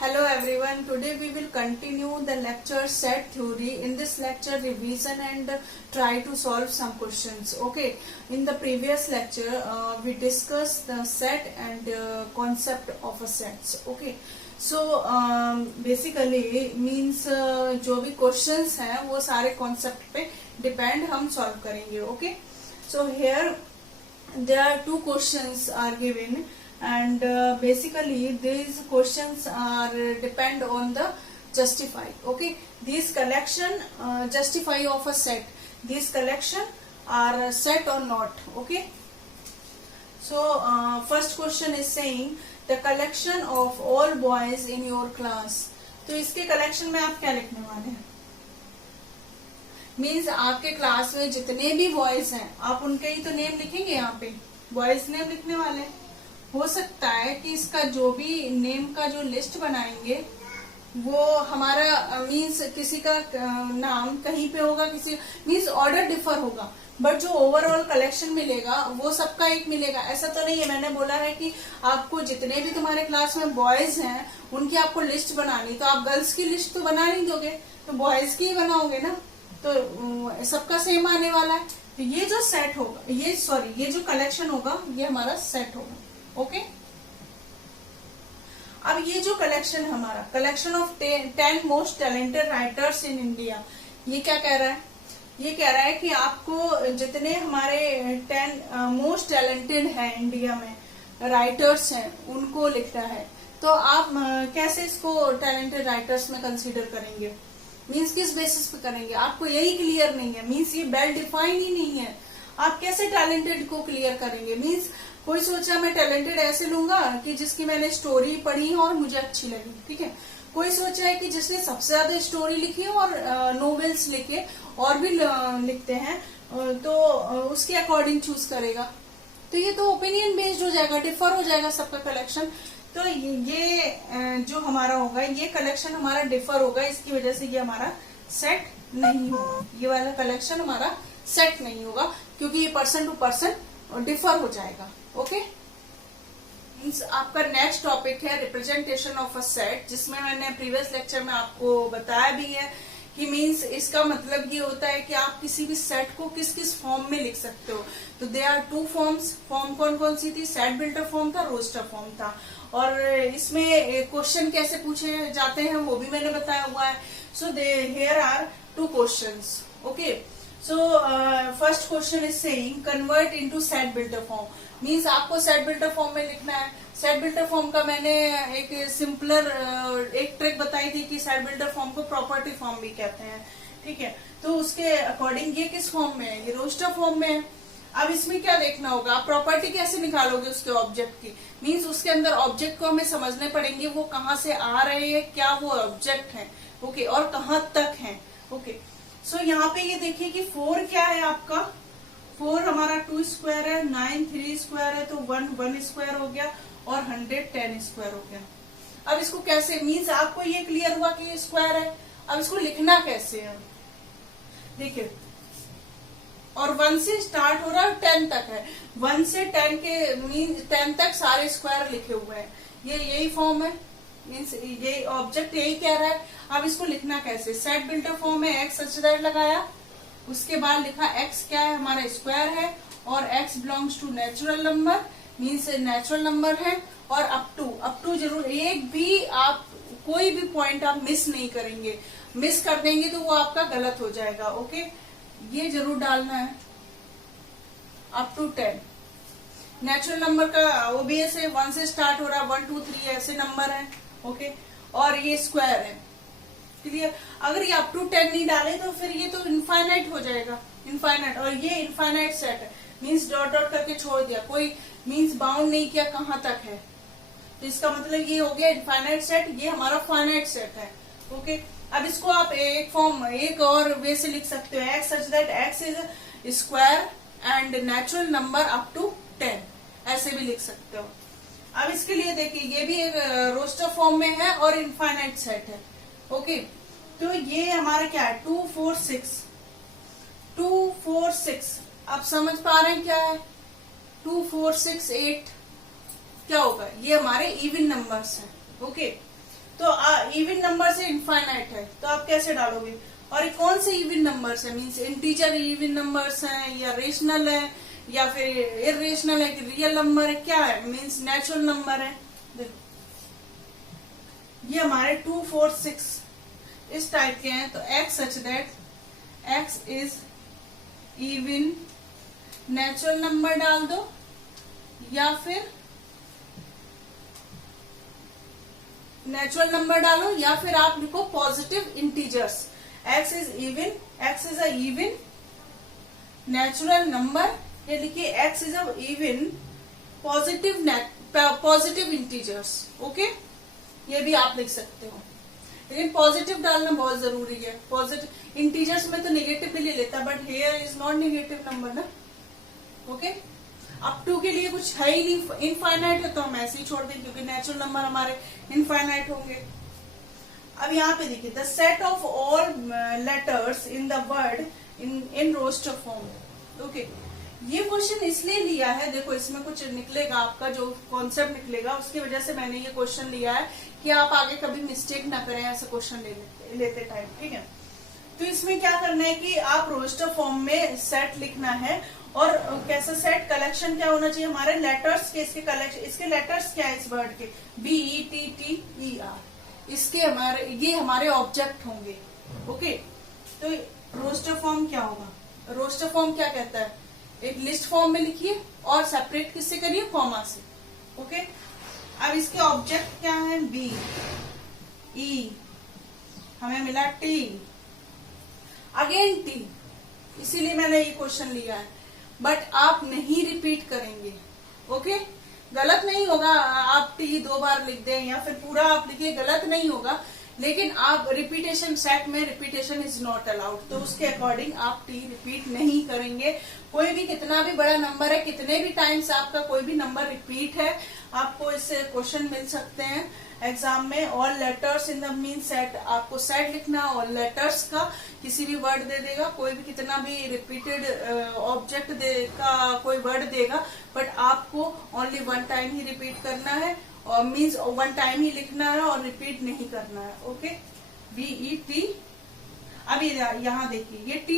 Hello everyone, today we will continue the lecture set theory. In this lecture, revision and try to solve some questions. Okay, in the previous lecture we discussed the set and concept of a sets. Okay, so basically means जो भी questions हैं वो सारे concept पे depend हम solve करेंगे. Okay, so here there are two questions are given and basically these questions are depend on the justify. Okay, these collection justify of a set, these collection are set or not. Okay, so first question is saying the collection of all boys in your class. तो इसके collection में आप क्या लिखने वाले हैं? Means आपके class में जितने भी बॉयज हैं आप उनके ही तो नेम लिखेंगे. यहाँ पे बॉयज नेम लिखने वाले हैं. हो सकता है कि इसका जो भी नेम का जो लिस्ट बनाएंगे वो हमारा मीन्स किसी का नाम कहीं पे होगा, किसी मीन्स ऑर्डर डिफर होगा, बट जो ओवरऑल कलेक्शन मिलेगा वो सबका एक मिलेगा. ऐसा तो नहीं है. मैंने बोला है कि आपको जितने भी तुम्हारे क्लास में बॉयज हैं उनकी आपको लिस्ट बनानी, तो आप गर्ल्स की लिस्ट तो बना नहीं दोगे, तो बॉयज की ही बनाओगे ना, तो सबका सेम आने वाला है. तो ये जो सेट होगा, ये जो कलेक्शन होगा ये हमारा सेट होगा. ओके, अब ये जो कलेक्शन हमारा collection of 10 most talented writers in India, ये क्या कह रहा है? ये कह रहा है कि आपको जितने हमारे 10 मोस्ट टैलेंटेड है इंडिया में राइटर्स हैं उनको लिखना है. तो आप कैसे इसको टैलेंटेड राइटर्स में कंसीडर करेंगे? मीन्स किस बेसिस पे करेंगे? आपको यही क्लियर नहीं है. मीन्स ये वेल डिफाइन ही नहीं है. आप कैसे टैलेंटेड को क्लियर करेंगे? मीन्स कोई सोचा मैं टैलेंटेड ऐसे लूंगा कि जिसकी मैंने स्टोरी पढ़ी और मुझे अच्छी लगी. ठीक है. कोई सोचा है कि जिसने सबसे ज्यादा स्टोरी लिखी और नोवेल्स लिखे और भी लिखते हैं तो उसके अकॉर्डिंग चूज करेगा. तो ये तो ओपिनियन बेस्ड हो जाएगा, डिफर हो जाएगा सबका कलेक्शन. तो ये जो हमारा होगा ये कलेक्शन हमारा डिफर होगा, इसकी वजह से ये हमारा सेट नहीं होगा. ये वाला कलेक्शन हमारा सेट नहीं होगा क्योंकि ये पर्सन टू पर्सन डिफर हो जाएगा. ओके, मीन्स आपका नेक्स्ट टॉपिक है रिप्रेजेंटेशन ऑफ अ सेट, जिसमें मैंने प्रीवियस लेक्चर में आपको बताया भी है कि मीन्स इसका मतलब ये होता है कि आप किसी भी सेट को किस किस फॉर्म में लिख सकते हो. तो दे आर 2 फॉर्म्स. फॉर्म कौन कौन सी थी? सेट बिल्डर फॉर्म था, रोस्टर फॉर्म था. और इसमें क्वेश्चन कैसे पूछे जाते हैं वो भी मैंने बताया हुआ है. So they here are 2 questions. Okay, so first question is saying convert into set builder form. Means आपको सेट बिल्डर फॉर्म में लिखना है. सेट बिल्डर फॉर्म का मैंने एक सिंपलर एक ट्रिक बताई थी कि सेट बिल्डर फॉर्म को प्रॉपर्टी फॉर्म भी कहते हैं. ठीक है, तो उसके अकॉर्डिंग ये किस फॉर्म में है? ये रोस्टर फॉर्म में है. अब इसमें क्या देखना होगा? आप प्रॉपर्टी कैसे निकालोगे उसके ऑब्जेक्ट की? मीन्स उसके अंदर ऑब्जेक्ट को हमें समझने पड़ेंगे, वो कहाँ से आ रहे हैं, क्या वो ऑब्जेक्ट है. ओके, और कहाँ तक है. ओके, सो यहाँ पे ये देखिए कि 4 क्या है आपका? 4 हमारा 2 स्क्वायर है, 9 3 स्क्वायर है, तो 1 स्क्वायर हो गया और 100 10 स्क्वायर हो गया. अब इसको कैसे, मीन्स आपको ये क्लियर हुआ कि ये स्क्वायर है. अब इसको लिखना कैसे है? देखिए, और 1 से स्टार्ट हो रहा है 10 तक है. 1 से 10 के मीन्स 10 तक सारे स्क्वायर लिखे हुए हैं. ये यही फॉर्म है. मीन्स ये ऑब्जेक्ट यही कह रहा है. अब इसको लिखना कैसे? सेट बिल्डर फॉर्म में एक्स सच दैट लगाया, उसके बाद लिखा एक्स क्या है? हमारा स्क्वायर है, और X belongs to natural number, means natural number है, और अप टू जरूर. एक भी आप कोई भी पॉइंट आप मिस नहीं करेंगे. मिस कर देंगे तो वो आपका गलत हो जाएगा. ओके, ये जरूर डालना है. अप टू 10 नेचुरल नंबर का ओबीएस है. 1 से स्टार्ट हो रहा है, 1 2 3 ऐसे नंबर है. ओके, और ये स्क्वायर है. क्लियर? अगर ये अप टू 10 नहीं डाले तो फिर ये तो इनफाइनाइट हो जाएगा. इनफाइनाइट, और ये इनफाइनाइट सेट है. मीन्स डॉट डॉट करके छोड़ दिया, कोई मीन्स बाउंड नहीं किया कहाँ तक है. तो इसका मतलब ये हो गया इनफाइनाइट सेट. ये हमारा फाइनाइट सेट है. ओके, अब इसको आप एक और वे से लिख सकते हो. X such that X is square and natural number up to 10, ऐसे भी लिख सकते हो. अब इसके लिए देखिए ये भी एक रोस्टर फॉर्म में है और इनफाइनाइट सेट है. ओके, तो ये हमारा क्या है? 2 4 6. 2 4 6 आप समझ पा रहे हैं क्या है? 2 4 6 8 क्या होगा? ये हमारे इवन नंबर्स हैं. ओके, तो इवन नंबर से इनफाइनाइट है, तो आप कैसे डालोगे? और ये कौन से इवन नंबर्स है? मीन्स इंटीजर इवन नंबर्स हैं, या रेशनल है, या फिर इरेशनल है, कि रियल नंबर है, क्या है? मीन्स नेचुरल नंबर है। देखो ये हमारे 2, 4, 6 इस टाइप के हैं, तो x such that x is even natural number डाल दो, या फिर नेचुरल नंबर डालो, या फिर आप लिखो positive integers. x is even, x is a even natural number, ये लिखिए x is a even positive integers. Okay, ये भी आप लिख सकते हो, लेकिन पॉजिटिव डालना बहुत जरूरी है। पॉजिटिव इंटीजर्स में तो नेगेटिव भी ले लेता, but here is not negative number ना। ओके, अप टू के लिए कुछ है ही नहीं, इनफाइनाइट है तो हम ऐसे ही छोड़ दें, क्योंकि नेचुरल नंबर हमारे इनफाइनाइट होंगे। अब यहाँ पे देखिए, the set of all letters in the word in roster form. Okay, ये क्वेश्चन इसलिए लिया है, देखो इसमें कुछ निकलेगा, आपका जो कॉन्सेप्ट निकलेगा उसकी वजह से मैंने ये क्वेश्चन लिया है कि आप आगे कभी मिस्टेक ना करें ऐसे क्वेश्चन लेते टाइम। ठीक है, तो इसमें क्या करना है कि आप रोस्टर फॉर्म में सेट लिखना है। और कैसा सेट? कलेक्शन क्या होना चाहिए हमारे लेटर्स के, इसके कलेक्शन, इसके लेटर्स क्या है इस वर्ड के? BETTER, इसके ये हमारे ऑब्जेक्ट होंगे। ओके, तो रोस्टर फॉर्म क्या होगा? रोस्टर फॉर्म क्या कहता है? एक लिस्ट फॉर्म में लिखिए और सेपरेट किससे करिए? कॉमा से। ओके, अब इसके ऑब्जेक्ट क्या है? B, E, हमें मिला T, अगेन T, इसीलिए मैंने ये क्वेश्चन लिया है। बट आप नहीं रिपीट करेंगे। ओके, गलत नहीं होगा आप T 2 बार लिख दें या फिर पूरा आप लिखिए, गलत नहीं होगा, लेकिन आप रिपीटेशन सेट में रिपीटेशन इज नॉट अलाउड, तो उसके अकॉर्डिंग आप T रिपीट नहीं करेंगे। कोई भी कितना भी बड़ा नंबर है, कितने भी टाइम्स आपका कोई भी नंबर रिपीट है, आपको इससे क्वेश्चन मिल सकते हैं एग्जाम में। All letters in the mean set, आपको सेट लिखना, ऑल लेटर्स का किसी भी वर्ड दे देगा, कोई भी कितना भी रिपीटेड ऑब्जेक्ट का कोई वर्ड देगा, बट आपको ओनली 1 टाइम ही रिपीट करना है, और मीन्स 1 टाइम ही लिखना है और रिपीट नहीं करना है। Okay, BET। अभी यहाँ देखिए, ये T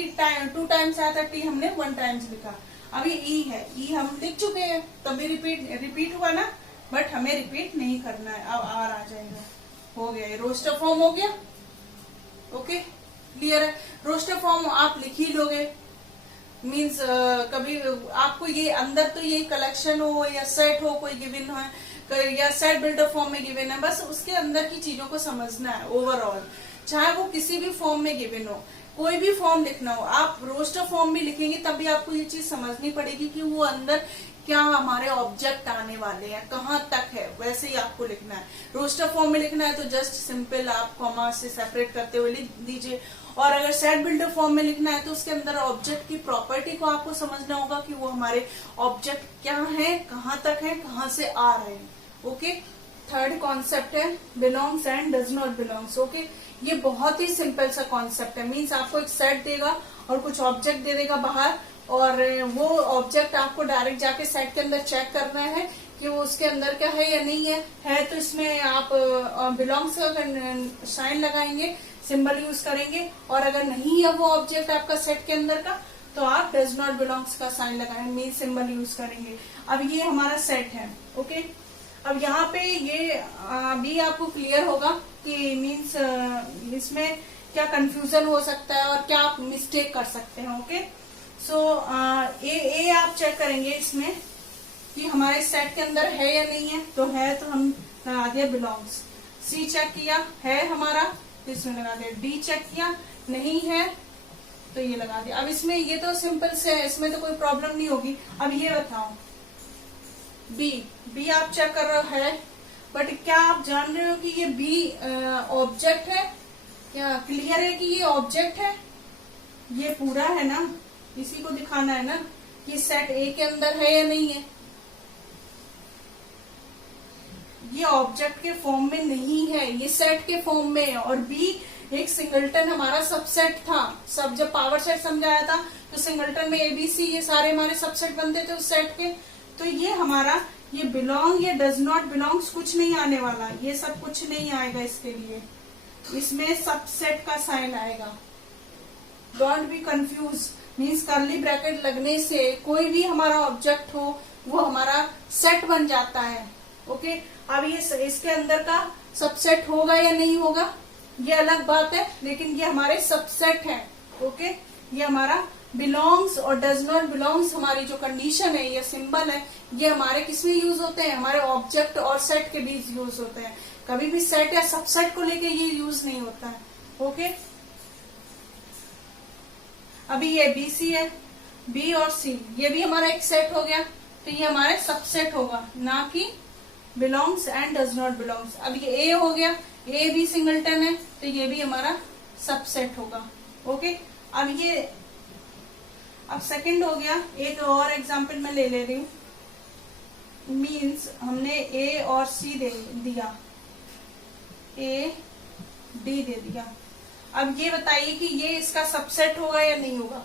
2 टाइम्स आया था, T हमने 1 टाइम्स लिखा। अब ये E है, E हम लिख चुके हैं, तभी रिपीट हुआ ना, बट हमें रिपीट नहीं करना है। अब R आ जाएगा, हो गया, ये रोस्टर फॉर्म हो गया। ओके, क्लियर है? रोस्टर फॉर्म आप लिख ही लोगे, मीन्स कभी आपको ये अंदर तो ये कलेक्शन हो या सेट हो, कोई गिवन हो या सेट बिल्डर फॉर्म में गिवन है, बस उसके अंदर की चीजों को समझना है ओवरऑल, चाहे वो किसी भी फॉर्म में गिवन हो, कोई भी फॉर्म लिखना हो। आप रोस्टर फॉर्म भी लिखेंगे तब भी आपको ये चीज समझनी पड़ेगी कि वो अंदर क्या हमारे ऑब्जेक्ट आने वाले हैं, कहाँ तक है, वैसे ही आपको लिखना है। रोस्टर फॉर्म में लिखना है तो जस्ट सिंपल आप कॉमा से सेपरेट करते हुए लिख दीजिए, और अगर सेट बिल्डर फॉर्म में लिखना है तो उसके अंदर ऑब्जेक्ट की प्रॉपर्टी को आपको समझना होगा कि वो हमारे ऑब्जेक्ट क्या है, कहाँ तक है, कहाँ से आ रहे हैं। ओके, थर्ड कॉन्सेप्ट है belongs and does not belongs. Okay, ये बहुत ही सिंपल सा कॉन्सेप्ट है, मीन्स आपको एक सेट देगा और कुछ ऑब्जेक्ट दे देगा बाहर, और वो ऑब्जेक्ट आपको डायरेक्ट जाके सेट के अंदर चेक करना है कि वो उसके अंदर क्या है या नहीं है तो इसमें आप बिलोंग्स का साइन लगाएंगे, सिंबल यूज करेंगे, और अगर नहीं है वो ऑब्जेक्ट आपका सेट के अंदर का तो आप डज नॉट बिलोंग्स का साइन लगाएंगे, मीन सिंबल यूज करेंगे। अब ये हमारा सेट है। ओके, अब यहाँ पे ये भी आपको क्लियर होगा कि मीन्स इसमें क्या कंफ्यूजन हो सकता है और क्या आप मिस्टेक कर सकते हैं। ओके, सो ए आप चेक करेंगे इसमें कि हमारे सेट के अंदर है या नहीं है, तो है तो हम लगा दिया बिलोंग्स। सी चेक किया है हमारा तो इसमें लगा दिया, डी चेक किया नहीं है तो ये लगा दिया। अब इसमें ये तो सिंपल से है, इसमें तो कोई प्रॉब्लम नहीं होगी। अब ये बताओ बी आप चेक कर रहे है, बट क्या आप जान रहे हो कि ये बी ऑब्जेक्ट है? क्या क्लियर है कि ये ऑब्जेक्ट है? ये पूरा है ना, इसी को दिखाना है ना कि सेट ए के अंदर है या नहीं है। ये ऑब्जेक्ट के फॉर्म में नहीं है, ये सेट के फॉर्म में है, और बी एक सिंगलटन हमारा सबसेट था। सब जब पावर सेट समझाया था तो सिंगलटन में एबीसी ये सारे हमारे सबसेट बनते थे उस सेट के, तो ये हमारा ये बिलोंग, ये डज नॉट बिलोंग्स कुछ नहीं आने वाला, ये सब कुछ नहीं आएगा इसके लिए, इसमें सबसेट का साइन आएगा। Don't be confuse, means curly bracket लगने से कोई भी हमारा ऑब्जेक्ट हो वो हमारा सेट बन जाता है। ओके, अब ये इसके अंदर का सबसेट होगा या नहीं होगा ये अलग बात है, लेकिन ये हमारे सबसेट है। ओके, ये हमारा बिलोंग्स और डज नॉट बिलोंग्स हमारी जो कंडीशन है, ये सिंबल है, ये हमारे किसमें यूज होते हैं, हमारे ऑब्जेक्ट और सेट के बीच यूज होते हैं। कभी भी सेट या सबसेट को लेके ये यूज नहीं होता है। ओके, अभी ये बी सी है, बी और सी ये भी हमारा एक सेट हो गया, तो ये हमारे सबसेट होगा, ना कि belongs and does not belongs. अब ये ए हो गया, ए भी सिंगलटन है, तो ये भी हमारा सबसेट होगा। ओके, अब सेकंड हो गया, एक और एग्जांपल मैं ले रही हूँ। मीन्स हमने ए और सी दे दिया, ए डी दे दिया। अब ये बताइए कि ये इसका सबसेट होगा या नहीं होगा।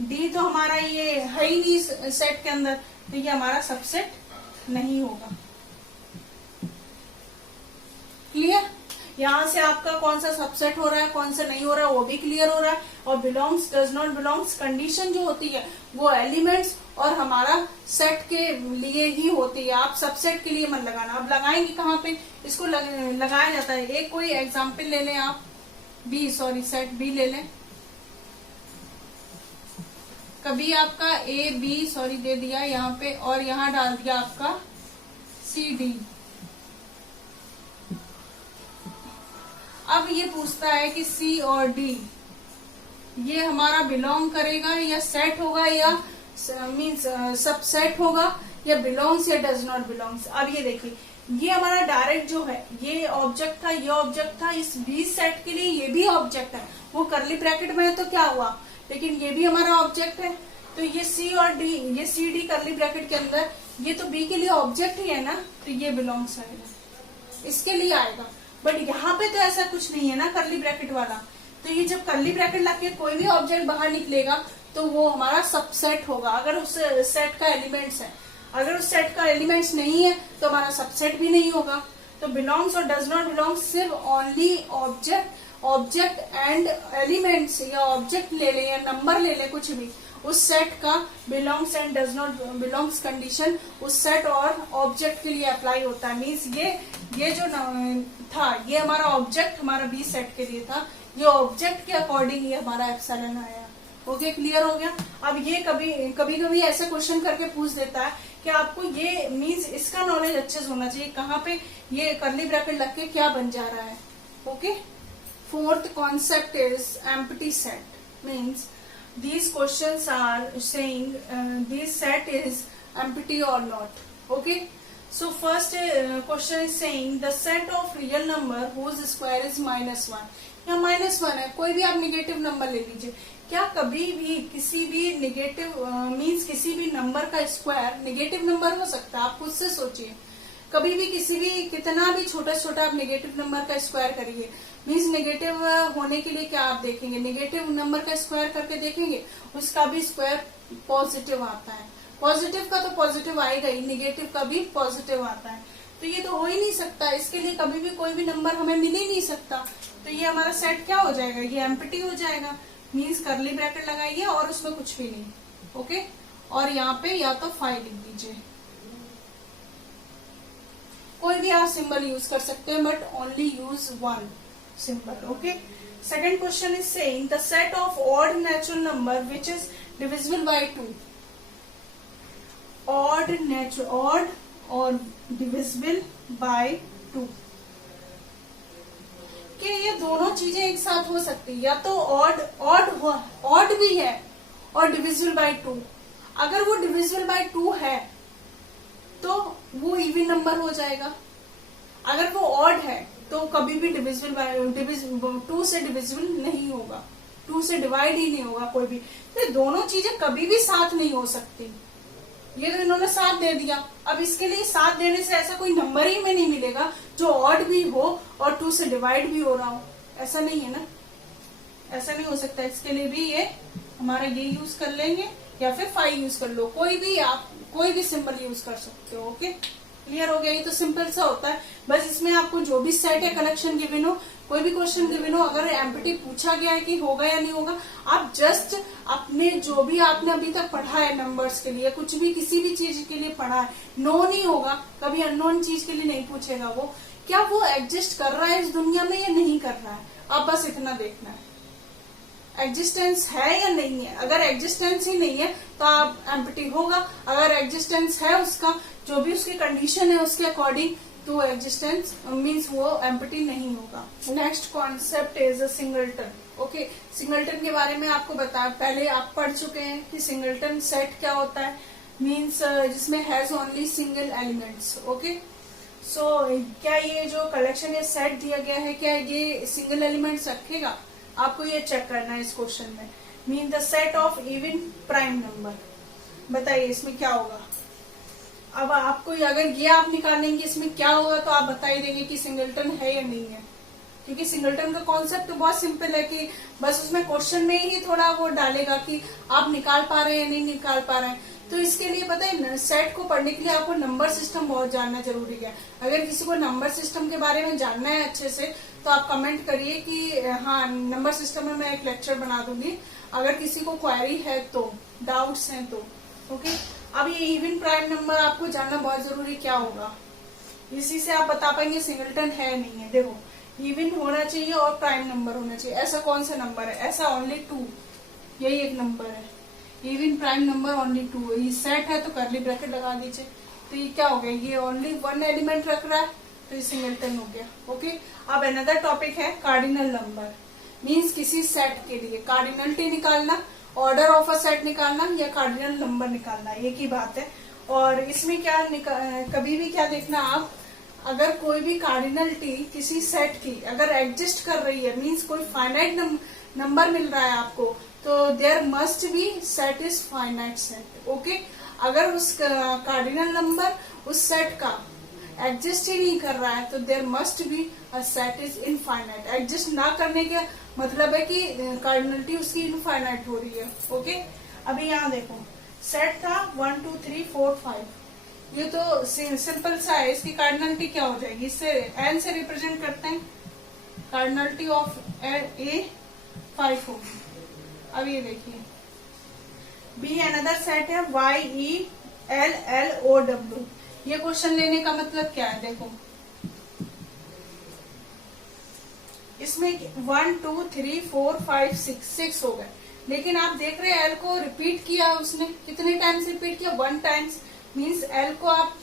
डी तो हमारा ये है ही नहीं सेट के अंदर, तो ये हमारा सबसेट नहीं होगा। क्लियर, यहाँ से आपका कौन सा सबसेट हो रहा है कौन सा नहीं हो रहा है वो भी क्लियर हो रहा है। और belongs does not belongs condition जो होती है वो एलिमेंट्स और हमारा सेट के लिए ही होती है, आप सबसेट के लिए मत लगाना। अब लगाएंगे कहाँ पे, इसको लगाया जाता है। एक कोई एग्जाम्पल ले लें आप, सेट बी ले लें। कभी आपका ए बी दे दिया यहाँ पे, और यहाँ डाल दिया आपका सी डी। अब ये पूछता है कि सी और डी ये हमारा बिलोंग करेगा या सेट होगा या मीन्स सबसेट होगा या बिलोंग्स या डज नॉट बिलोंग्स। अब ये देखिए, ये हमारा डायरेक्ट जो है, ये ऑब्जेक्ट था, ये ऑब्जेक्ट था, इस बी सेट के लिए ये भी ऑब्जेक्ट है। वो करली ब्रैकेट में है तो क्या हुआ, लेकिन ये भी हमारा ऑब्जेक्ट है। तो ये सी और डी, ये सी डी करली ब्रैकेट के अंदर, ये तो बी के लिए ऑब्जेक्ट ही है ना, तो ये बिलोंग्स आएगा, इसके लिए आएगा। बट यहाँ पे तो ऐसा कुछ नहीं है ना करली ब्रैकेट वाला, तो ये जब करली ब्रैकेट लाके कोई भी ऑब्जेक्ट बाहर निकलेगा तो वो हमारा सबसेट होगा, अगर उस सेट का एलिमेंट्स है। अगर उस सेट का एलिमेंट्स नहीं है तो हमारा सबसेट भी नहीं होगा। तो बिलोंग्स और डज नॉट बिलोंग्स सिर्फ ओनली ऑब्जेक्ट एंड एलिमेंट्स, या ऑब्जेक्ट ले ले या नंबर ले ले, कुछ भी उस सेट का belongs and does not belongs condition उस सेट और ऑब्जेक्ट के लिए अप्लाई होता है। मीन्स ये जो था, ये हमारा ऑब्जेक्ट हमारा बी सेट के लिए था, ये ऑब्जेक्ट के अकॉर्डिंग ये हमारा एप्सिलॉन आया। ओके, क्लियर हो गया। अब ये कभी ऐसे क्वेश्चन करके पूछ देता है कि आपको ये मीन्स इसका नॉलेज अच्छे से होना चाहिए, कहाँ पे ये करली ब्रैकेट लग के क्या बन जा रहा है। Okay, fourth concept is empty set. Means these questions are saying this set is empty or not. Okay, so first question is saying the set of real number whose square is -1। या -1 है, कोई भी आप negative number ले लीजिए। क्या कभी भी किसी भी निगेटिव मीन्स किसी भी नंबर का स्क्वायर निगेटिव नंबर हो सकता है? आप खुद से सोचिए, कभी भी किसी भी कितना भी छोटा छोटा आप निगेटिव नंबर का स्क्वायर करिए, मीन्स नेगेटिव होने के लिए क्या आप देखेंगे, नेगेटिव नंबर का स्क्वायर करके देखेंगे, उसका भी स्क्वायर पॉजिटिव आता है। पॉजिटिव का तो पॉजिटिव आएगा ही, नेगेटिव का भी पॉजिटिव आता है। तो ये तो हो ही नहीं सकता, इसके लिए कभी भी कोई भी नंबर हमें मिल ही नहीं सकता। तो ये हमारा सेट क्या हो जाएगा, ये एम्प्टी हो जाएगा। मीन्स करली ब्रैकेट लगाइए और उसमें कुछ भी नहीं। ओके, और यहाँ पे या तो 5 लिख दीजिए, कोई भी आप सिंबल यूज कर सकते हैं, but only use 1 symbol. Okay, second question is saying the set of odd natural number which is divisible by 2। odd or divisible by 2, कि ये दोनों चीजें एक साथ हो सकती है, या तो odd भी है और divisible by 2। अगर वो divisible by 2 है तो वो इवन नंबर हो जाएगा, अगर वो odd है तो कभी भी 2 से डिविजिबल नहीं होगा, 2 से डिवाइड ही नहीं होगा कोई भी। तो दोनों चीजें कभी भी साथ नहीं हो सकती। ये तो इन्होंने साथ दे दिया, अब इसके लिए साथ देने से ऐसा कोई नंबर ही में नहीं मिलेगा जो ऑड भी हो और 2 से डिवाइड भी हो रहा हो, ऐसा नहीं है ना, ऐसा नहीं हो सकता। इसके लिए भी ये हमारा ये यूज कर लेंगे या फिर 5 यूज कर लो, कोई भी आप कोई भी सिंबल यूज कर सकते हो। ओके, क्लियर हो गया? ये तो सिंपल सा होता है। बस इसमें आपको जो भी सेट या कलेक्शन गिवन हो, कोई भी क्वेश्चन गिवन हो, अगर एमपीटी पूछा गया है कि होगा या नहीं होगा, आप जस्ट अपने जो भी आपने अभी तक पढ़ा है नंबर्स के लिए, कुछ भी किसी भी चीज के लिए पढ़ा है, नो नहीं होगा कभी, अननोन चीज के लिए नहीं पूछेगा वो, क्या वो एग्जिस्ट कर रहा है इस दुनिया में या नहीं कर रहा है, आप बस इतना देखना है। एग्जिस्टेंस है या नहीं है, अगर एग्जिस्टेंस ही नहीं है तो आप एम्प्टी होगा, अगर एग्जिस्टेंस है उसका, जो भी उसकी कंडीशन है उसके अकॉर्डिंग, तो एग्जिस्टेंस मीन्स वो एम्प्टी नहीं होगा। Next concept is a singleton. Okay, singleton के बारे में आपको बताया, पहले आप पढ़ चुके हैं कि सिंगलटन सेट क्या होता है, मीन्स जिसमें has only single elements. Okay, so क्या ये जो कलेक्शन या सेट दिया गया है, क्या ये सिंगल एलिमेंट्स रखेगा? आपको ये चेक करना है इस क्वेश्चन में। Mean the set of even prime number, बताइए इसमें क्या होगा। अब आपको अगर ये आप निकालेंगे इसमें क्या होगा, तो आप बता ही देंगे कि सिंगलटन है या नहीं है, क्योंकि सिंगलटन का कॉन्सेप्ट तो बहुत सिंपल है कि बस उसमें क्वेश्चन में ही थोड़ा वो डालेगा कि आप निकाल पा रहे हैं या नहीं निकाल पा रहे हैं। तो इसके लिए पता है, सेट को पढ़ने के लिए आपको नंबर सिस्टम बहुत जानना जरूरी है। अगर किसी को नंबर सिस्टम के बारे में जानना है अच्छे से, तो आप कमेंट करिए कि हाँ, नंबर सिस्टम में मैं एक लेक्चर बना दूंगी। अगर किसी को क्वेरी है तो, डाउट्स हैं तो। ओके, अब ये इवन प्राइम नंबर आपको जानना बहुत जरूरी क्या होगा, इसी से आप बता पाएंगे सिंगलटन है नहीं है। देखो, इवन होना चाहिए और प्राइम नंबर होना चाहिए। ऐसा कौन सा नंबर है? ऐसा ओनली 2, यही एक नंबर है। इवन प्राइम नंबर ओनली 2, ये सेट है तो कर्ली ब्रैकेट लगा दीजिए। तो ये क्या हो गया, ये ओनली 1 एलिमेंट रख रहा है, तो ये सिंगलटन हो गया। ओके, अब अनदर टॉपिक है कार्डिनल नंबर। मीन्स किसी सेट के लिए कार्डिनलिटी निकालना, ऑर्डर ऑफ अ सेट निकालना या कार्डिनल नंबर निकालना, एक ही बात है। और इसमें क्या कभी भी क्या देखना आप, अगर कोई भी कार्डिनलिटी किसी सेट की अगर एग्जिस्ट कर रही है, मीन्स कोई फाइनाइट नंबर मिल रहा है आपको, तो there must be set is finite set. Okay, अगर उस कार्डिनल नंबर उस सेट का एग्जिस्ट ही नहीं कर रहा है, तो there must be a set is infinite. Exist ना करने का मतलब है कि कार्डिनलिटी उसकी इनफाइनाइट हो रही है। ओके, अभी यहाँ देखो, सेट था 1 2 3 4 5, ये तो सिंपल सा है। इसकी कार्डिनलिटी क्या हो जाएगी, इससे एन से रिप्रेजेंट करते हैं, कार्डिनलिटी ऑफ ए 5 होगी। अब ये देखिए, बी अनदर सेट है YELLOW। ये क्वेश्चन लेने का मतलब क्या है, देखो इसमें 1 2 3 4 5 6 हो गए, लेकिन आप देख रहे हैं एल को रिपीट किया उसने, कितने टाइम्स रिपीट किया, 1 टाइम्स। मीन्स एल को आप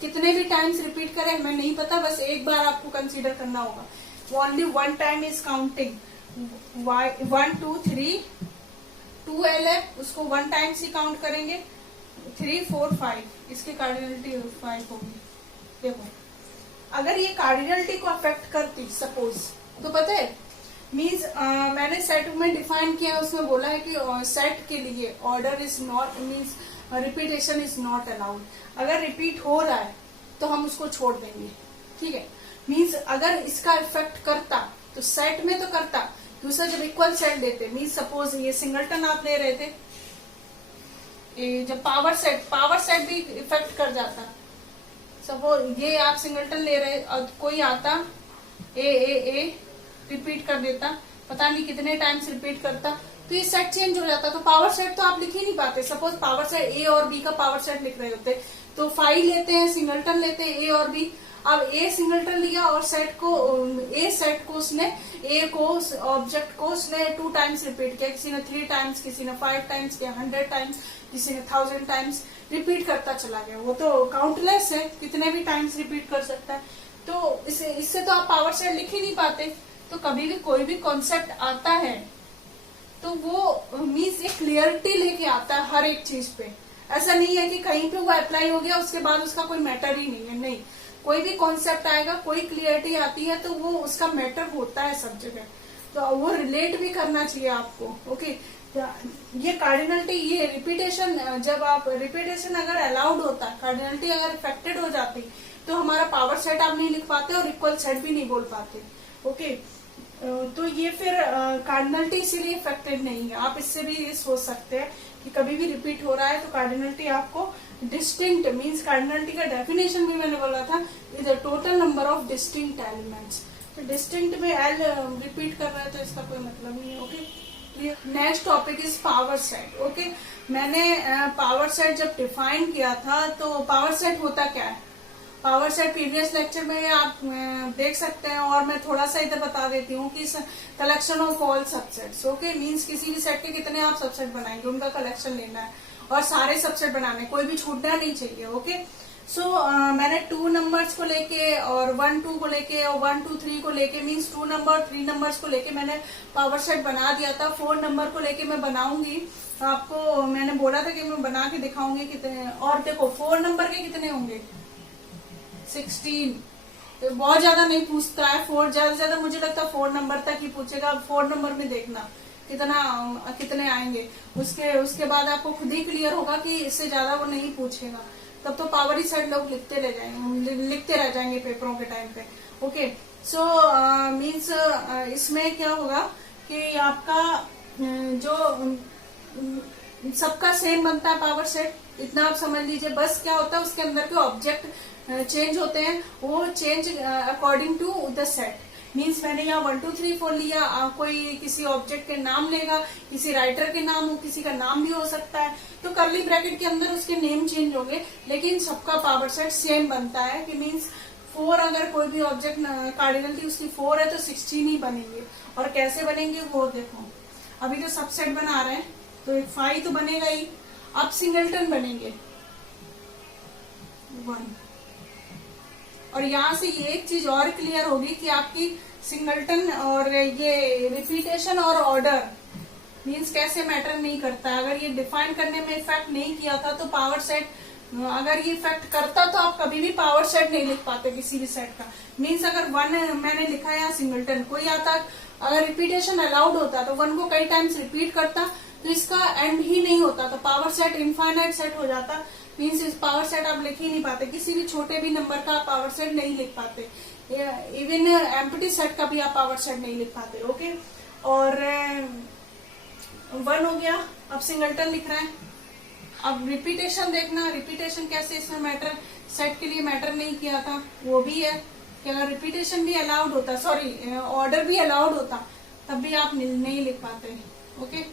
कितने भी टाइम्स रिपीट करें हमें नहीं पता, बस एक बार आपको कंसीडर करना होगा। Only 1 time is counting. 1 2 3 2 L है, उसको 1 टाइम्स ही काउंट करेंगे। 3 4 5, इसकी कार्डिनलिटी 5 होगी। देखो, अगर ये कार्डिनलिटी को अफेक्ट करती सपोज, तो पता है मीन्स मैंने सेट में डिफाइन किया, उसमें बोला है कि सेट के लिए order is not, means repetition is not allowed. अगर रिपीट हो रहा है तो हम उसको छोड़ देंगे, ठीक है। मीन्स अगर इसका इफेक्ट करता तो सेट में तो करता, दूसरा जब इक्वल सेट देते, मीन्स सपोज ये सिंगलटन आप ले रहे थे, जब पावर सेट भी इफेक्ट कर जाता। सपोज ये आप सिंगलटन ले रहे और कोई आता ए रिपीट कर देता, पता नहीं कितने टाइम्स रिपीट करता, तो ये सेट चेंज हो जाता। तो पावर सेट तो आप लिख ही नहीं पाते। सपोज पावर सेट ए और बी का पावर सेट लिख रहे होते, तो 5 लेते हैं, सिंगलटन लेते हैं ए और बी। अब ए सिंगलटन लिया और सेट को उसने ए को ऑब्जेक्ट को उसने 2 टाइम्स रिपीट किया, किसी ने 3 टाइम्स, किसी ने 5 टाइम्स किया, 100 टाइम्स, किसी ने 1000 टाइम्स रिपीट करता चला गया। वो तो काउंटलेस है, कितने भी टाइम्स रिपीट कर सकता है। तो इससे तो आप पावर सेट लिख ही नहीं पाते। तो कभी भी कोई भी कॉन्सेप्ट आता है तो वो मीन्स एक क्लियरिटी लेके आता है हर एक चीज पे। ऐसा नहीं है कि कहीं पे वो अप्लाई हो गया उसके बाद उसका कोई मैटर ही नहीं है, नहीं। कोई भी कॉन्सेप्ट आएगा, कोई क्लियरिटी आती है तो वो उसका मैटर होता है सब जगह, तो वो रिलेट भी करना चाहिए आपको। ओके, ये कार्डिनलिटी, ये रिपीटेशन, जब आप रिपीटेशन अगर अलाउड होता, कार्डिनलिटी अगर इफेक्टेड हो जाती, तो हमारा पावर सेट आप नहीं लिख पाते और इक्वल सेट भी नहीं बोल पाते। ओके, तो ये फिर कार्डिनलिटी इसीलिए इफेक्टेड नहीं है। आप इससे भी ये सोच सकते हैं कि कभी भी रिपीट हो रहा है तो कार्डिनलिटी आपको डिस्टिंक्ट मीन्स कार्डिनलिटी का डेफिनेशन भी मैंने बोला था, is the total number of distinct elements. तो डिस्टिंक्ट में एल रिपीट कर रहा है तो इसका कोई मतलब नहीं है। Okay, next topic is power set. Okay, मैंने पावर सेट जब डिफाइन किया था तो पावर सेट होता क्या है, पावर सेट प्रीवियस लेक्चर में आप देख सकते हैं, और मैं थोड़ा सा इधर बता देती हूँ कि collection of all subsets. Okay, means किसी भी सेट के कितने आप सबसेट बनाएंगे उनका कलेक्शन लेना है और सारे सबसेट बनाने, कोई भी छूटना नहीं चाहिए। ओके, सो मैंने 2 नंबर्स को लेके और 1 2 को लेके और 1 2 3 को लेके मींस 2 नंबर 3 नंबर्स को लेके मैंने पावर सेट बना दिया था। 4 नंबर को लेके मैं बनाऊंगी, आपको मैंने बोला था कि मैं बना के दिखाऊंगी कितने। और देखो 4 नंबर के कितने होंगे 16, तो बहुत ज्यादा नहीं पूछता है। 4 ज्यादा ज्यादा मुझे लगता है 4 नंबर तक ही पूछेगा। 4 नंबर में देखना कितने आएंगे, उसके बाद आपको खुद ही क्लियर होगा कि इससे ज्यादा वो नहीं पूछेगा। तब तो पावर ही सेट लोग लिखते रह जाएंगे पेपरों के टाइम पे। ओके, सो मीन्स इसमें क्या होगा कि आपका जो सबका सेम बनता है पावर सेट, इतना आप समझ लीजिए। बस क्या होता है उसके अंदर के ऑब्जेक्ट चेंज होते हैं, वो change according to the set. Means मैंने यहाँ 1 2 3 4 लिया, कोई किसी ऑब्जेक्ट के नाम लेगा, किसी राइटर के नाम हो, किसी का नाम भी हो सकता है, तो कर्ली ब्रैकेट के अंदर उसके नेम चेंज होंगे, लेकिन सबका पावर सेट सेम बनता है। कि मीन्स 4 अगर कोई भी ऑब्जेक्ट कार्डिनलिटी उसकी 4 है तो 16 ही बनेंगे। और कैसे बनेंगे वो देखो, अभी तो सबसेट बना रहे हैं तो 5 तो बनेगा ही। अब सिंगलटन बनेंगे 1, और यहाँ से ये एक चीज और क्लियर होगी कि आपकी सिंगलटन और ये रिपीटेशन और ऑर्डर मीन्स कैसे मैटर नहीं करता है। अगर ये डिफाइन करने में इफेक्ट नहीं किया था तो पावर सेट, अगर ये इफेक्ट करता तो आप कभी भी पावर सेट नहीं लिख पाते किसी भी सेट का। मीन्स अगर 1 मैंने लिखा है सिंगलटन, कोई आता अगर रिपीटेशन अलाउड होता तो 1 को कई टाइम्स रिपीट करता तो इसका एंड ही नहीं होता, तो पावर सेट इनफाइनाइट सेट हो जाता। मीन्स इस पावर सेट आप लिख ही नहीं पाते, किसी भी छोटे भी नंबर का आप पावर सेट नहीं लिख पाते, इवन एम्प्टी सेट का भी आप पावर सेट नहीं लिख पाते। ओके, और 1 हो गया। अब सिंगलटन लिख रहे हैं। अब रिपीटेशन देखना, रिपीटेशन कैसे इसमें मैटर, सेट के लिए मैटर नहीं किया था, वो भी है कि अगर रिपीटेशन भी अलाउड होता, सॉरी ऑर्डर भी अलाउड होता, तब भी आप नहीं लिख पाते। ओके,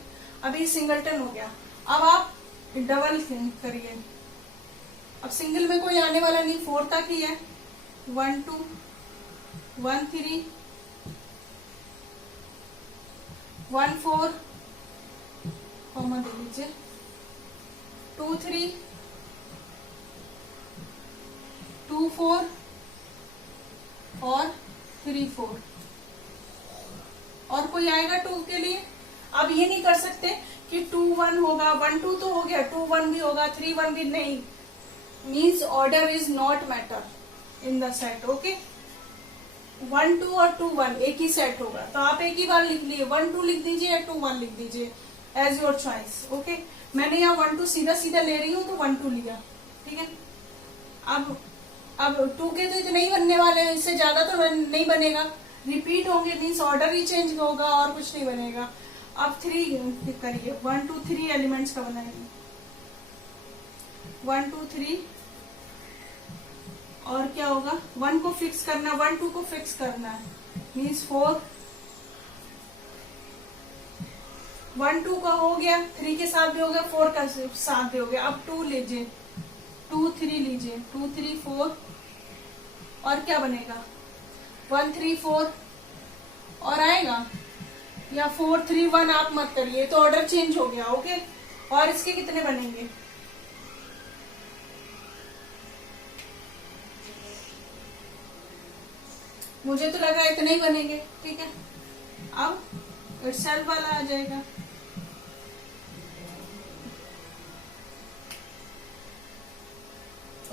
अभी सिंगलटन हो गया। अब आप डबल करिए। अब सिंगल में कोई आने वाला नहीं, 4 तक ही है। 1 2 1 3 1 4 कॉमा दे लीजिए 2 3 2 4 और 3 4। और कोई आएगा 2 के लिए। अब ये नहीं कर सकते कि 2 1 होगा, 1 2 तो हो गया, 2 1 भी होगा, 3 1 भी नहीं। Means order is not matter in the set. Okay, 1 2 और 2 1 एक ही सेट होगा, तो आप एक ही बार लिख लिए, 1 2 लिख दीजिए या 2 1 लिख दीजिए, एज योर चॉइस। ओके, मैंने यहाँ 1 2 सीधा सीधा ले रही हूँ तो 1 2 लिया, ठीक है। अब 2 के तो इतने ही बनने वाले हैं, इससे ज्यादा तो नहीं बनेगा, रिपीट होंगे, मीन्स ऑर्डर ही चेंज होगा और कुछ नहीं बनेगा। अब 3 करिए, 1 2 3 एलिमेंट्स का बनाएंगे, 1 2 3 और क्या होगा, 1 को फिक्स करना, 1 2 को फिक्स करना है, मीन्स 4 1 2 का हो गया, 3 के साथ भी हो गया, 4 का साथ भी हो गया। अब 2 लीजिए, 2 3 लीजिए, 2 3 4 और क्या बनेगा, 1 3 4 और आएगा, या 4 3 1 आप मत करिए, तो ऑर्डर चेंज हो गया। ओके, और इसके कितने बनेंगे, मुझे तो लगा इतने ही बनेंगे, ठीक है। अब इटसेल्फ वाला आ जाएगा,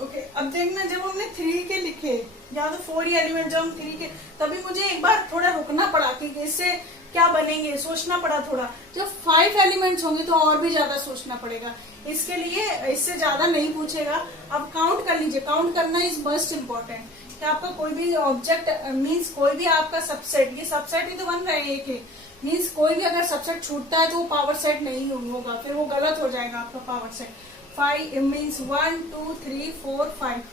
ओके। अब देखना, जब हमने 3 के लिखे या तो 4 ही एलिमेंट, जब हम 3 के, तभी मुझे एक बार थोड़ा रुकना पड़ा कि इससे क्या बनेंगे, सोचना पड़ा थोड़ा। जब 5 एलिमेंट्स होंगे तो और भी ज्यादा सोचना पड़ेगा, इसके लिए इससे ज्यादा नहीं पूछेगा। अब काउंट कर लीजिए, काउंट करना इज मोस्ट इम्पोर्टेंट, कि आपका कोई भी ऑब्जेक्ट मीन्स कोई भी आपका सबसेट, ये सबसेट ही तो बन रहे हैं एक मीन्स कोई भी अगर सबसेट छूटता है तो वो पावर सेट नहीं होगा, फिर वो गलत हो जाएगा आपका पावर सेट। 5 मीन्स 1 2 3 4 5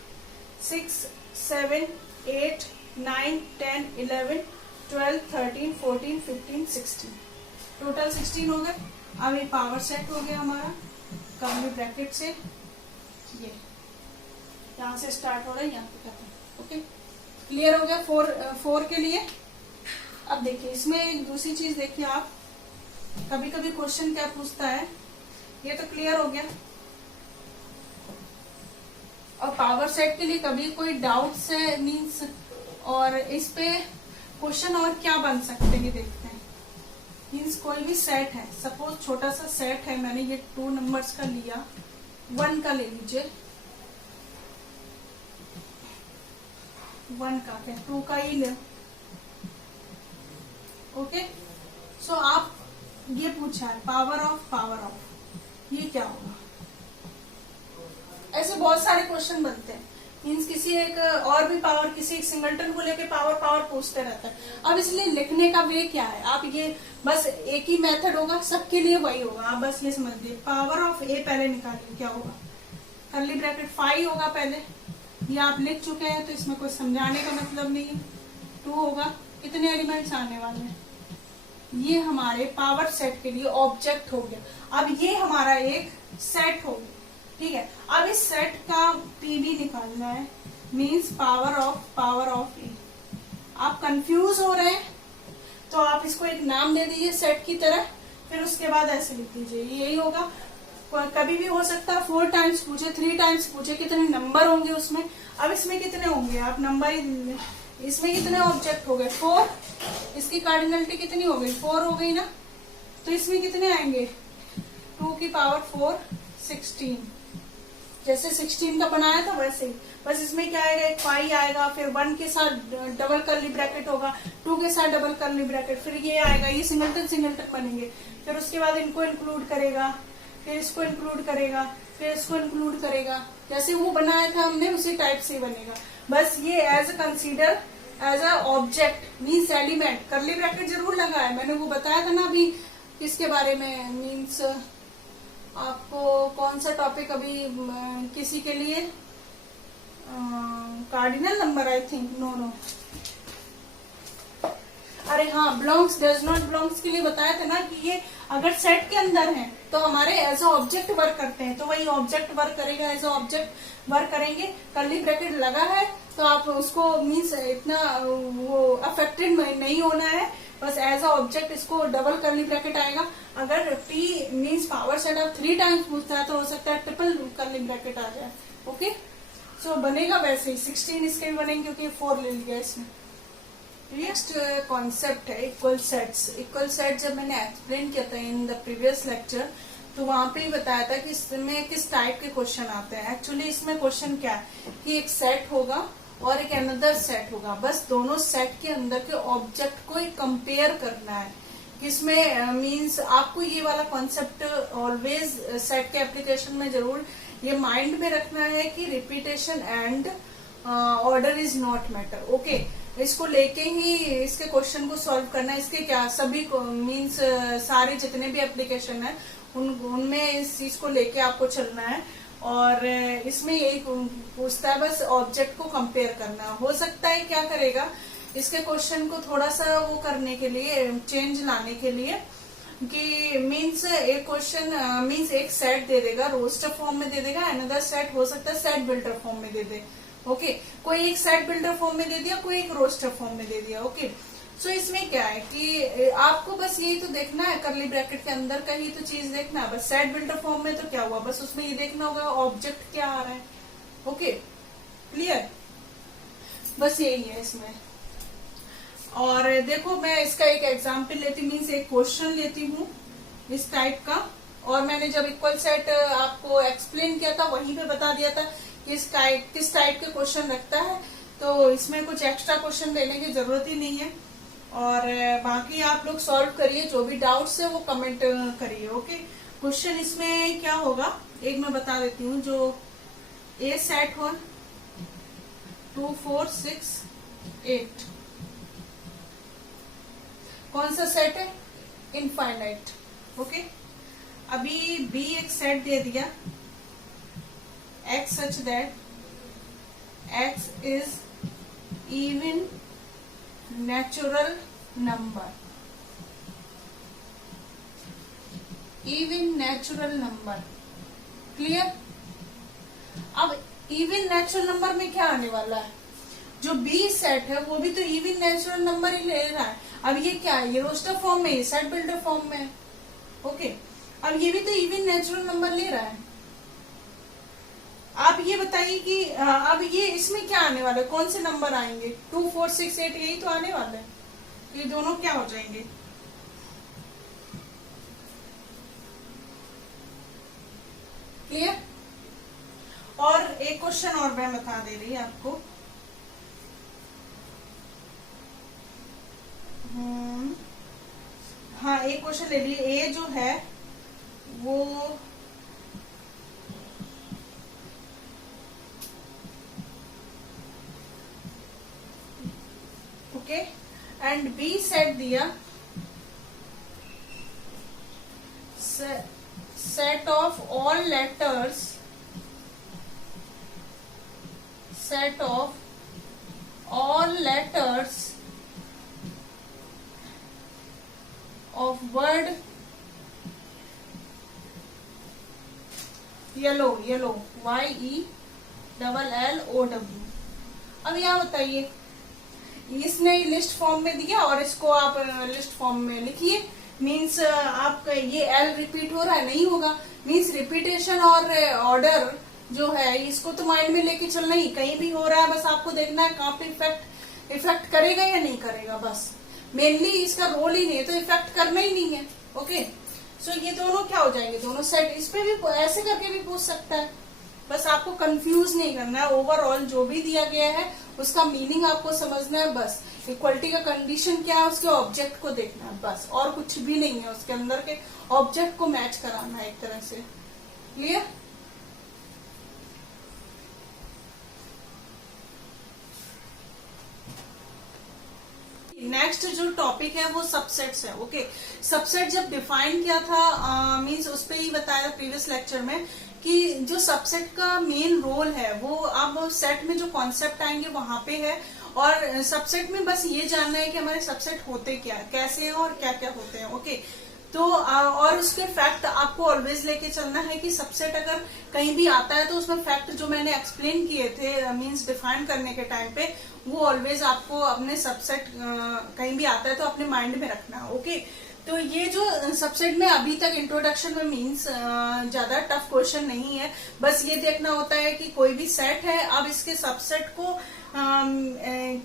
6 7 8 9 10 11 12 13 14 15 16, टोटल 16 हो गए। अब ये पावर सेट हो गया हमारा कर्ली ब्रैकेट से, ये यहाँ से स्टार्ट हो रहा है यहाँ पे खत्म। ओके, क्लियर हो गया 4 के लिए। अब देखिए इसमें एक दूसरी चीज देखिए आप, कभी कभी क्वेश्चन क्या पूछता है, ये तो क्लियर हो गया। और पावर सेट के लिए कभी कोई डाउट्स है मीन्स, और इस पे क्वेश्चन और क्या बन सकते हैं देखते हैं। मीन्स कोई भी सेट है, सपोज छोटा सा सेट है, मैंने ये 2 नंबर्स का लिया, 1 का ले लीजिए, 1 का क्या 2 का ही ले। ओके, सो आप ये पूछा है पावर ऑफ, ये क्या होगा। ऐसे बहुत सारे क्वेश्चन बनते हैं, मीन्स किसी एक और भी पावर, किसी एक सिंगलटन को लेके पावर पूछते रहता है। अब इसलिए लिखने का वे क्या है, आप ये बस एक ही मेथड होगा सबके लिए, वही होगा। आप बस ये समझ लीजिए पावर ऑफ ए पहले निकालिए, क्या होगा, कर्ली ब्रैकेट 5 होगा पहले, ये आप लिख चुके हैं तो इसमें कोई समझाने का मतलब नहीं है। 2 होगा, कितने एलिमेंट्स आने वाले हैं, ये हमारे पावर सेट के लिए ऑब्जेक्ट हो गया। अब ये हमारा एक सेट हो गया, ठीक है। अब इस सेट का पीवी निकालना है, मींस पावर ऑफ ए। आप कंफ्यूज हो रहे हैं तो आप इसको एक नाम दे दीजिए सेट की तरह, फिर उसके बाद ऐसे लिख दीजिए, यही होगा। कभी भी हो सकता है 4 टाइम्स पूछे, 3 टाइम्स पूछे, कितने नंबर होंगे उसमें। अब इसमें कितने होंगे, आप नंबर ही, इसमें कितने ऑब्जेक्ट हो गए 4, इसकी कार्डिनलिटी कितनी हो गई 4 हो गई ना, तो इसमें कितने आएंगे 2 की पावर 4 16, जैसे 16 का बनाया था वैसे ही, बस इसमें क्या आएगा, एक 5 आएगा, फिर 1 के साथ डबल कर्ली ब्रैकेट होगा, 2 के साथ डबल कर्ली ब्रैकेट, फिर ये आएगा, ये सिंगलटन बनेंगे, फिर उसके बाद इनको इंक्लूड करेगा, फिर इसको इंक्लूड करेगा, फिर इसको इंक्लूड करेगा, जैसे वो बनाया था हमने उसी टाइप से बनेगा। बस ये as a consider as a object means element, curly bracket जरूर लगा है, मैंने वो बताया था ना अभी किसके बारे में, मीन्स आपको कौन सा टॉपिक अभी किसी के लिए cardinal number I think, no अरे हाँ, बिलोंग्स डज नॉट बिलोंग्स के लिए बताया था ना कि ये अगर सेट के अंदर है तो हमारे एज अ ऑब्जेक्ट वर्क करते हैं, तो वही ऑब्जेक्ट वर्क करेगा, एज अ ऑब्जेक्ट वर्क करेंगे। कर्ली ब्रैकेट लगा है तो आप उसको मीन्स इतना वो अफेक्टेड नहीं होना है, बस एज अ ऑब्जेक्ट इसको डबल कर्ली ब्रैकेट आएगा। अगर पी मीन्स पावर सेट आप 3 टाइम्स पूछता है तो हो सकता है ट्रिपल कर्ली ब्रैकेट आ जाए। ओके, सो बनेगा वैसे ही 16 इसके भी बनेंगे क्योंकि 4 ले लिया इसमें। नेक्स्ट कॉन्सेप्ट है इक्वल सेट्स। इक्वल सेट जब मैंने एक्सप्लेन किया था इन द प्रीवियस लेक्चर, तो वहां पे ही बताया था कि इसमें किस टाइप के क्वेश्चन आते हैं। एक्चुअली इसमें क्वेश्चन क्या है कि एक सेट होगा और एक अनदर सेट होगा, बस दोनों सेट के अंदर के ऑब्जेक्ट को ही कंपेयर करना है। किसमें मींस आपको ये वाला कॉन्सेप्ट ऑलवेज सेट के एप्लीकेशन में जरूर ये माइंड में रखना है कि repetition and order is not matter. Okay, इसको लेके ही इसके क्वेश्चन को सॉल्व करना है। इसके क्या सभी मींस सारे जितने भी एप्लीकेशन है उनमें इस चीज को लेके आपको चलना है, और इसमें यही पूछता है बस ऑब्जेक्ट को कंपेयर करना। हो सकता है क्या करेगा इसके क्वेश्चन को थोड़ा सा वो करने के लिए, चेंज लाने के लिए, कि मीन्स एक क्वेश्चन मीन्स एक सेट दे देगा, रोस्टर फॉर्म में दे देगा, अनदर सेट हो सकता है सेट बिल्डर फॉर्म में दे दे। ओके, कोई एक सेट बिल्डर फॉर्म में दे दिया, कोई एक रोस्टर फॉर्म में दे दिया। ओके, सो इसमें क्या है कि आपको बस यही तो देखना है, कर्ली ब्रैकेट के अंदर का ही तो चीज देखना है। बस सेट बिल्डर फॉर्म में तो क्या हुआ, बस उसमें ये देखना होगा ऑब्जेक्ट क्या आ रहा है। ओके, क्लियर, बस यही है इसमें। और देखो मैं इसका एक एग्जाम्पल लेती, मीन्स एक क्वेश्चन लेती हूँ इस टाइप का, और मैंने जब इक्वल सेट आपको एक्सप्लेन किया था वहीं पे बता दिया था किस टाइप के क्वेश्चन रखता है, तो इसमें कुछ एक्स्ट्रा क्वेश्चन देने की जरूरत ही नहीं है। और बाकी आप लोग सॉल्व करिए, जो भी डाउट्स है वो कमेंट करिए। ओके, क्वेश्चन इसमें क्या होगा एक मैं बता देती हूँ। जो ए सेट हो 2 4 6 8। कौन सा सेट है? इनफाइनाइट। ओके, अभी बी एक सेट दे दिया, x such that x is even natural number, even natural number. Clear? अब इवन नेचुरल नंबर में क्या आने वाला है? जो बी सेट है वो भी तो इवन नेचुरल नंबर ही ले रहा है। अब ये क्या है? ये रोस्टर फॉर्म में, सेट बिल्डर फॉर्म में। ओके, अब ये भी तो इवन नेचुरल नंबर ले रहा है। आप ये बताइए कि अब ये इसमें क्या आने वाला है? कौन से नंबर आएंगे? 2 4 6 8 यही तो आने वाला है। ये दोनों क्या हो जाएंगे? क्लियर? और एक क्वेश्चन और मैं बता दे रही आपको। हाँ, एक क्वेश्चन ले लीजिए। ए जो है वो ओके, एंड बी सेट दिया set of all letters, set of all letters of word yellow, yellow, YELLOW। अब यहाँ बताइए, इसने लिस्ट फॉर्म में दिया और इसको आप लिस्ट फॉर्म में लिखिए। मीन्स आपका ये एल रिपीट हो रहा है? नहीं होगा। मीन्स रिपीटेशन और ऑर्डर जो है इसको तो माइंड में लेके चलना ही, कहीं भी हो रहा है बस आपको देखना है कहाँ पे इफेक्ट करेगा या नहीं करेगा। बस मेनली इसका रोल ही नहीं है तो इफेक्ट करना ही नहीं है। ओके, सो ये दोनों क्या हो जाएंगे? दोनों सेट। इस पे भी ऐसे करके भी पूछ सकता है, बस आपको कंफ्यूज नहीं करना है। ओवरऑल जो भी दिया गया है उसका मीनिंग आपको समझना है। बस इक्वलिटी का कंडीशन क्या है, उसके ऑब्जेक्ट को देखना है बस, और कुछ भी नहीं है। उसके अंदर के ऑब्जेक्ट को मैच कराना है एक तरह से। क्लियर? नेक्स्ट जो टॉपिक है वो सबसेट्स है। ओके, सबसेट जब डिफाइन किया था मींस उस पे ही बताया प्रीवियस लेक्चर में कि जो सबसेट का मेन रोल है वो अब सेट में जो कॉन्सेप्ट आएंगे वहां पे है। और सबसेट में बस ये जानना है कि हमारे सबसेट होते क्या, कैसे हैं और क्या क्या होते हैं। ओके, तो और उसके फैक्ट आपको ऑलवेज लेके चलना है कि सबसेट अगर कहीं भी आता है तो उसमें फैक्ट जो मैंने एक्सप्लेन किए थे मींस डिफाइन करने के टाइम पे, वो ऑलवेज आपको अपने सबसेट कहीं भी आता है तो अपने माइंड में रखना है। ओके, तो ये जो सबसेट में अभी तक इंट्रोडक्शन में मींस ज्यादा टफ क्वेश्चन नहीं है। बस ये देखना होता है कि कोई भी सेट है, अब इसके सबसेट को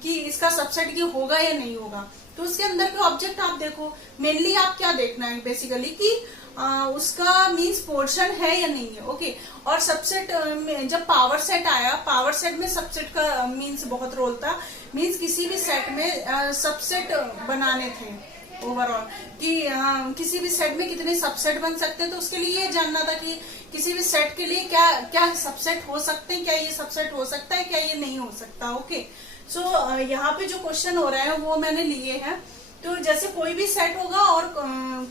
कि इसका सबसेट ये होगा या नहीं होगा। तो उसके अंदर के ऑब्जेक्ट आप देखो। मेनली आप क्या देखना है बेसिकली कि उसका मींस पोर्शन है या नहीं है। ओके, और सबसेट जब पावर सेट आया, पावर सेट में सबसेट का मींस बहुत रोल था। मींस किसी भी सेट में सबसेट बनाने थे ओवरऑल कि किसी भी सेट में कितने सबसेट बन सकते हैं। तो उसके लिए ये जानना था कि किसी भी सेट के लिए क्या क्या सबसेट हो सकते हैं, क्या ये सबसेट हो सकता है, क्या ये नहीं हो सकता। ओके, सो यहाँ पे जो क्वेश्चन हो रहे हैं वो मैंने लिए हैं। तो जैसे कोई भी सेट होगा और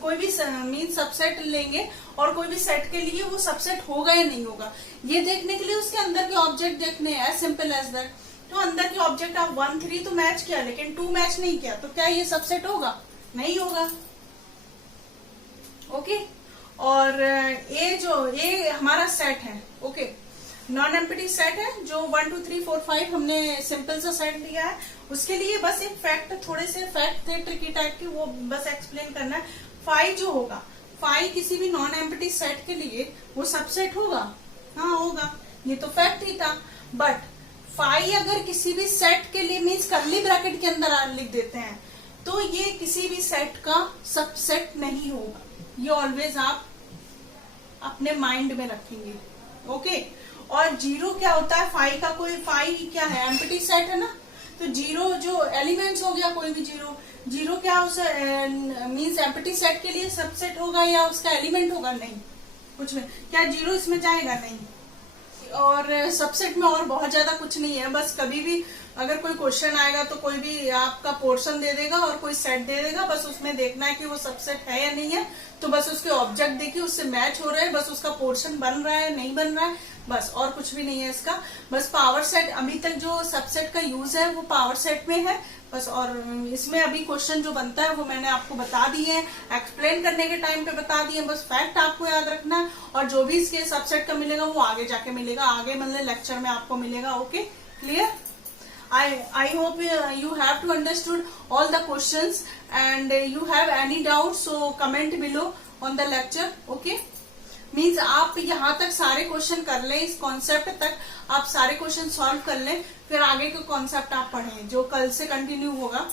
कोई भी मीन सबसेट लेंगे और कोई भी सेट के लिए वो सबसेट होगा या नहीं होगा, ये देखने के लिए उसके अंदर के ऑब्जेक्ट देखने हैं। As simple as that. तो अंदर के ऑब्जेक्ट आप 1 3 तो मैच किया, लेकिन 2 मैच नहीं किया, तो क्या ये सबसेट होगा? नहीं होगा। ओके, और ये हमारा सेट है। ओके, नॉन एम्प्टी सेट है जो 1 2 3 4 5 हमने सिंपल सा सेट लिया है। उसके लिए बस एक फैक्ट, थोड़े से फैक्ट थे ट्रिकी टाइप के, वो बस एक्सप्लेन करना है। 5 जो होगा, 5 किसी भी नॉन एम्प्टी सेट के लिए वो सबसेट होगा। हाँ होगा, ये तो फैक्ट ही था। बट 5 अगर किसी भी सेट के लिए मीन्स कर्ली ब्रैकेट के अंदर लिख देते हैं तो ये किसी भी सेट का सबसेट नहीं होगा। ये ऑलवेज आप अपने माइंड में रखेंगे। ओके, और 0 क्या होता है? 5 का कोई 5 क्या है? एम्प्टी सेट है ना। तो 0 जो एलिमेंट्स हो गया, कोई भी 0 क्या उस मींस एम्प्टी सेट के लिए सबसेट होगा या उसका एलिमेंट होगा? नहीं, कुछ नहीं। क्या 0 इसमें जाएगा? नहीं। और सबसेट में और बहुत ज्यादा कुछ नहीं है, बस कभी भी अगर कोई क्वेश्चन आएगा तो कोई भी आपका पोर्शन दे देगा और कोई सेट दे देगा, बस उसमें देखना है कि वो सबसेट है या नहीं है, तो बस उसके ऑब्जेक्ट देखिए उससे मैच हो रहा है, बस उसका पोर्शन बन रहा है नहीं बन रहा है, बस और कुछ भी नहीं है इसका। बस पावर सेट अभी तक जो सबसेट का यूज है वो पावर सेट में है बस, और इसमें अभी क्वेश्चन जो बनता है वो मैंने आपको बता दिए हैं, एक्सप्लेन करने के टाइम पे बता दिए, बस फैक्ट आपको याद रखना है, और जो भी इसके सबसेट का मिलेगा वो आगे जाके मिलेगा, आगे मतलब लेक्चर में आपको मिलेगा। Okay, clear? I hope you have to understood all the questions, and you have any doubt so comment below on the lecture. Okay, means आप यहाँ तक सारे क्वेश्चन कर लें, इस कॉन्सेप्ट तक आप सारे क्वेश्चन सॉल्व कर लें, फिर आगे का कॉन्सेप्ट आप पढ़ें जो कल से कंटिन्यू होगा।